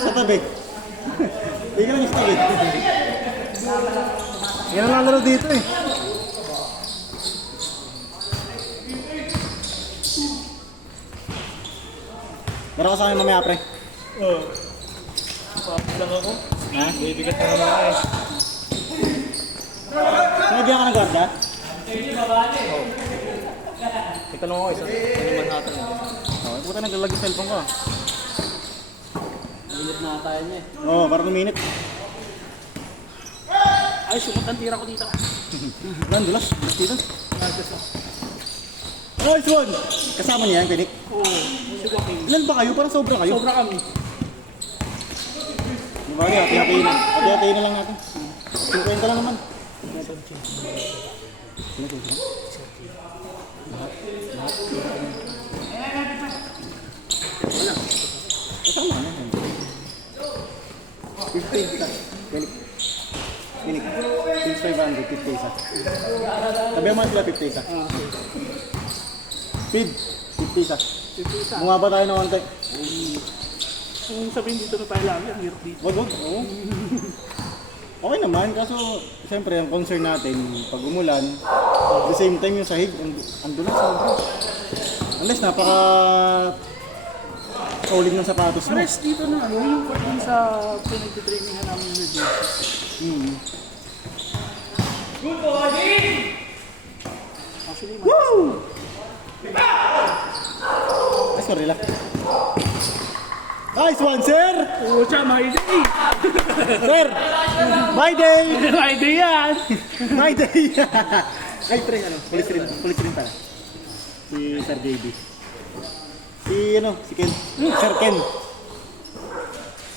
Sa tabi. Hindi ka lang sa tabi. Yan ang laro dito eh. Meron ka sa akin mamaya, pre. Oo. Papit lang ako. Ha? Bibigat na naman ako eh. Nagbihan ka ng gwarda? Itanong ako isa. Ano man natin? Oo, puta naglalag yung cellphone ko. Minute na tayo niya eh. Oo, parang minute. Ay, sumot ang tira ko dito. Dulas dito. Nice one! Kasama niya yan, Pinik. Oo. Sige, okay. Ilan ba kayo? Parang sobra kayo. Sobra kami. Di ba kaya? Hati-hatiin na lang natin. 50 lang naman. Wala. Kasama na yan. 50 ka. Pinik. 500, 50 isa. Sabi mo sila 50 isa. Speed, 50 isa. Bumaba tayo ng konti. Kung sabihin dito na tayo lang, ang hirap dito. Wag, oo. Okay naman, kaso siyempre ang concern natin, pag umulan, at the same time yung sahig, ando na sobra. Unless napaka kauling ng sapatos mo. Pares dito na ano, yung pagkain sa pinag-trainingan namin yung dito. Good morning! Actually, Woo! Nice one, relax. Nice one, sir! Oo, siya, my day! Sir! My day! My day yan! My day! Ay, pre, ano, police rin pala. Si Sir JB. Si Ken. Sir Ken.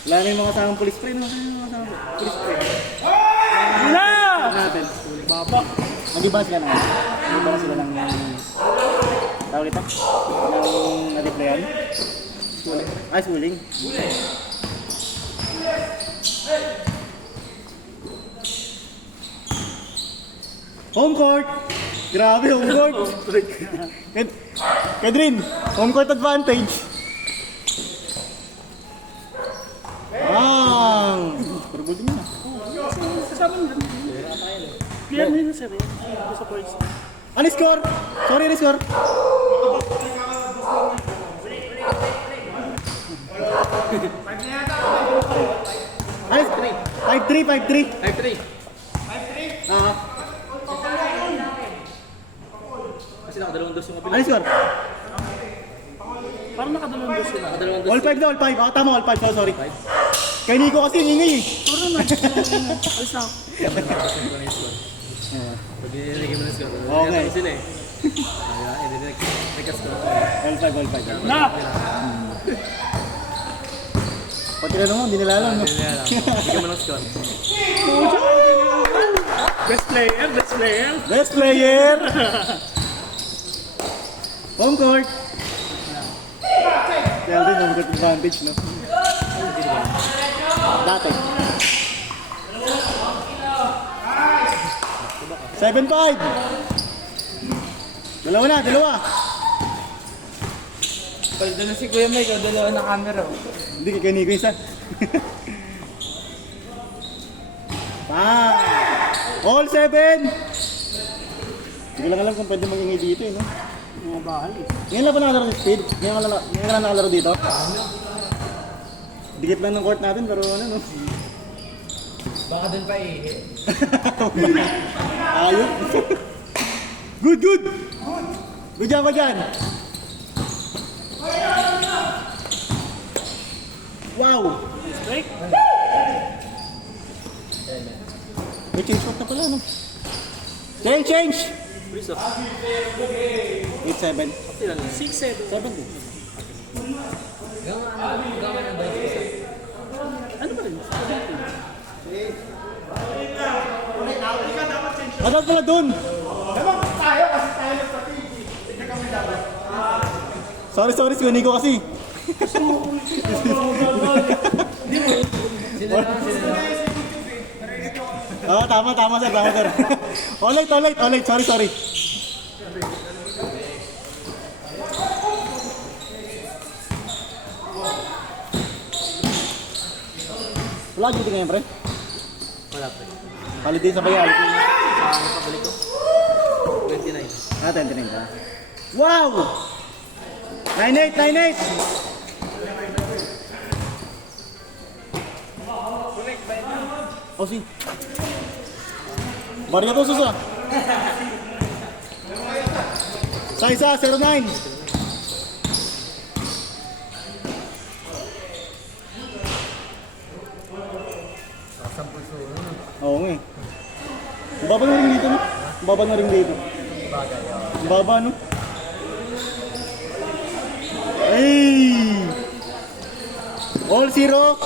Wala na yung mga kasamang police pre, no? Mga kasamang police pre. Wala! Natin. Baba! Nag-iba sila ng nag-iba sila ng tawag ito? Ng na-replyan? Schooling. Home court! Grabe, home court! Kedrin, home court advantage! Puro din na. Kasama nyo lang. Clear nyo sir eh. Sa points. Ano score? Sorry, ano score? Ay, 5-3. 5-3. Ah, Kasi nakadalawang dos yung kapila. ano score? Parang nakadalawang dos sila. Nakadalawang dos. All 5 na, all 5. Ah, tama, all 5. So, sorry. Kay Nico kasi ingay eh. Puro na. Alis na ako. Pag nilagay mo na score. Okay. Sila eh. Nag-score ako. All 5. Na! Pag tinanong mo, hindi nila alam, no? Bigyan mo ng score. Best player. Best player! Home court! Kaya din, home court advantage, no? Dati. 7-5! Dalawa. Pag doon na si Kuya Mike, dalawa na camera. Hindi kay Nico isa. All 7! Hindi ko lang alam kung pwede mag-ingay dito, eh, no? Mga bahay eh. Ngayon lang ba nakalaro ng speed? Ngayon lang nakalaro dito? Dikit lang ng court natin, pero ano, no? Baka doon pa eh. Ayun. Good! Good job ka dyan! Wow! Strike? May change shot na pala, no? Change! Please off. 8-7. 6-7. 7 din. Ano ba rin? Dapat pala dun! Sorry, si Nico kasi. Tama sir. All late. Sorry. Wala duty ngayon, pre? Wala pa. Holiday sa bayan. Sa ano pabalik ko? 29. Ah, 29 ka. Wow! 98, 98! Oh, si. Barya to, Susa. Sa isa, 09. Sampul so. Oo nga eh. Ang baba na rin dito, no? Ang baba na rin dito. Bagay. Ang baba, no? Ay! All zero.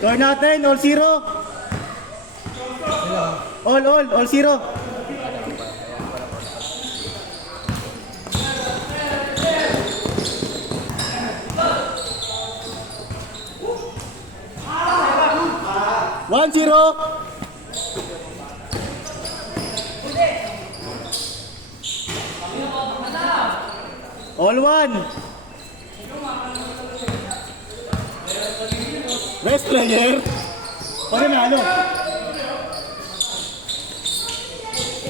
Score natin, all zero. All zero. One zero. All one. Best player. Pag nanalo.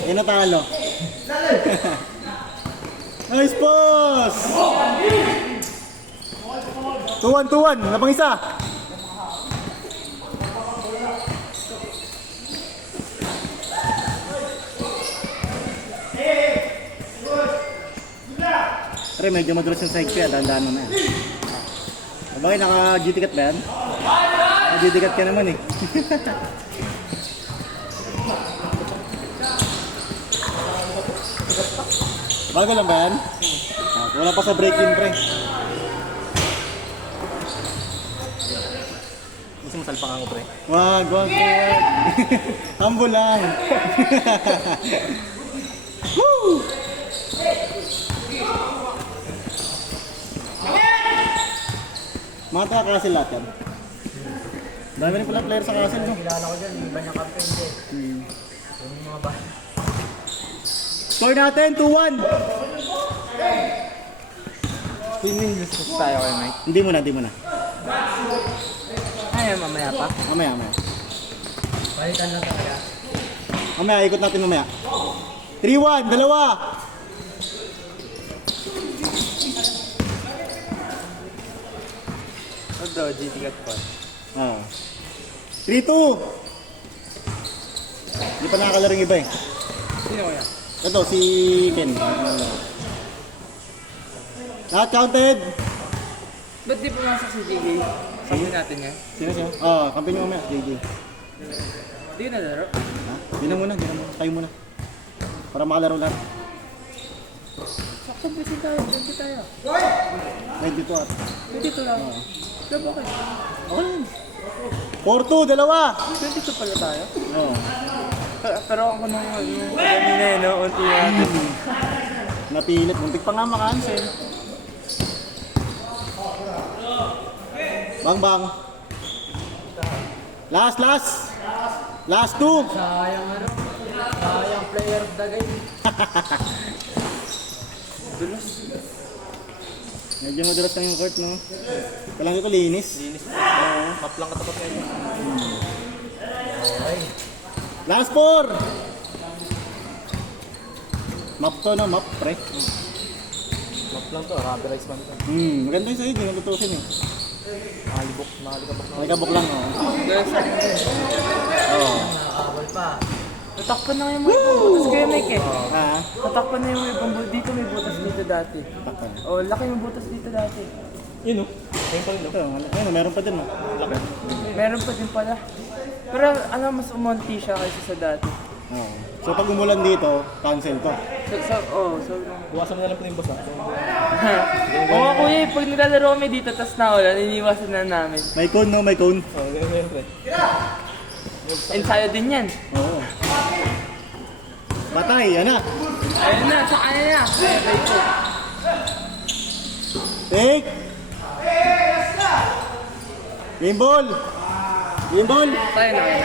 Eh natalo. Nice boss. 2-1, 2-1. Napang isa. Pre, medyo madulas yung side kaya dahan-dahan mo na yan. Bakit naka-GT cut ba yan? Naka-GT cut ka naman eh. Bago lang ba yan? Ah, wala pa sa break-in, pre. Gusto mo salpang ako, pre? Wag. Humble lang. Woo! Mga taga-castle lahat yan. Dami rin pala player sa castle, no? Kilala ko dyan, yung iba niyang captain din. Yung mga ba? Score natin, 2-1. Swimming gusto tayo kayo, Mike. Hindi mo na. Ay, mamaya pa. Mamaya. Palitan lang talaga. Mamaya, ikot natin mamaya. 3-1, dalawa. Bro, GT cut pa. Ah. 3-2. Hindi pa nakakalaro yung iba eh. Sino kaya? Ito, si Ken. Lahat counted. Ba't di pumasok si JJ? Sabi natin yan. Sino? Ah, kampi niyo mamaya, JJ. Di na laro. Ha? Di na muna. Tayo muna. Para makalaro lahat. Sakto, pwede tayo. May dito at. Dito lang. Pero bakit? Okay lang. 4-2, dalawa. 22 pala tayo. Oo. Pero ako nung kanina eh, no? Unti natin. Napilit. Muntik pa nga makancel. Bang. Last 2. Sayang player of the game. Dulas. Medyo madulas lang yung court, no? Kailangan ko linis. Oo. Map lang katapat ngayon. Last 4. Map to, no? Map, pre. Map lang to, rubberized man to. Maganda yung sa'yo. Hindi na tutusin, eh. Nakalikabok na. Malikabok lang, oh. Oo. Nakakabal pa. Natakpan na yung mga butas kayo, Mike eh. Ah, Natakpan na yung ibang butas. Dito may butas dito dati. takpan. Oh, laki yung butas dito dati. Yun, no? Ayun pa rin, no? Ayun, meron pa din, no? Laki. Meron pa din pala. Pero ano, mas umunti siya kaysa sa dati. Oo. So, pag umulan dito, cancel to. So, Buwasan mo na lang po yung boss, ha? Oo nga kuya, pag nilalaro kami dito, tas naulan, iniwasan na namin. May cone, no? May cone. Oo, ganyan, pre. Ensayo din yan. Oo. Batay, yan na. Ayun na, sa kanya na. Ayun, right po. Take. Game ball. Game ball. Tayo na, ayun na.